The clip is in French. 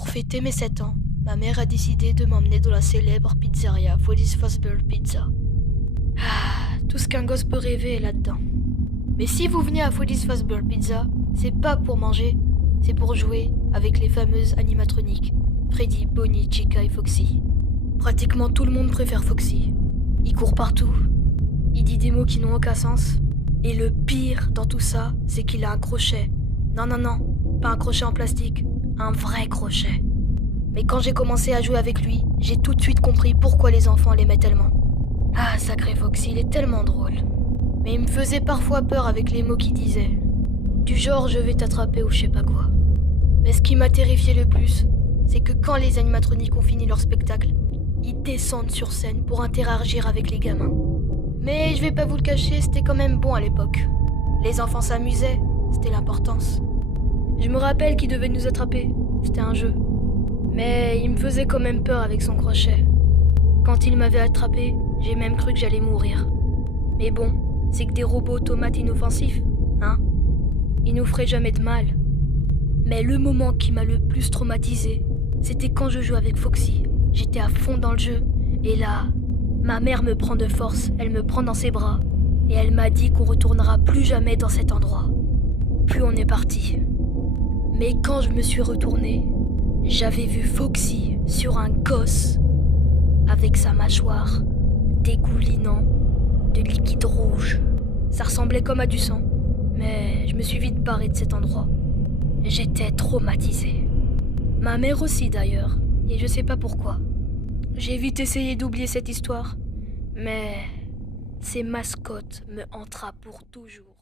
Pour fêter mes 7 ans, ma mère a décidé de m'emmener dans la célèbre pizzeria Freddy's Fazbear Pizza. Ah, tout ce qu'un gosse peut rêver est là-dedans. Mais si vous venez à Freddy's Fazbear Pizza, c'est pas pour manger, c'est pour jouer avec les fameuses animatroniques Freddy, Bonnie, Chica et Foxy. Pratiquement tout le monde préfère Foxy. Il court partout, il dit des mots qui n'ont aucun sens. Et le pire dans tout ça, c'est qu'il a un crochet. Non, pas un crochet en plastique, un vrai crochet. Mais quand j'ai commencé à jouer avec lui, j'ai tout de suite compris pourquoi les enfants l'aimaient tellement. Ah, sacré Foxy, il est tellement drôle. Mais il me faisait parfois peur avec les mots qu'il disait. Du genre, je vais t'attraper ou je sais pas quoi. Mais ce qui m'a terrifié le plus, c'est que quand les animatroniques ont fini leur spectacle, ils descendent sur scène pour interagir avec les gamins. Mais je vais pas vous le cacher, c'était quand même bon à l'époque. Les enfants s'amusaient, c'était l'importance. Je me rappelle qu'il devait nous attraper, c'était un jeu. Mais il me faisait quand même peur avec son crochet. Quand il m'avait attrapé, j'ai même cru que j'allais mourir. Mais bon, c'est que des robots automates inoffensifs, hein? Ils nous feraient jamais de mal. Mais le moment qui m'a le plus traumatisé, c'était quand je jouais avec Foxy. J'étais à fond dans le jeu, et là, ma mère me prend de force, elle me prend dans ses bras, et elle m'a dit qu'on retournera plus jamais dans cet endroit. Puis on est parti. Mais quand je me suis retourné, j'avais vu Foxy sur un gosse, avec sa mâchoire dégoulinant de liquide rouge. Ça ressemblait comme à du sang, mais je me suis vite barré de cet endroit. J'étais traumatisée. Ma mère aussi d'ailleurs, et je sais pas pourquoi. J'ai vite essayé d'oublier cette histoire, mais ces mascottes me hantera pour toujours.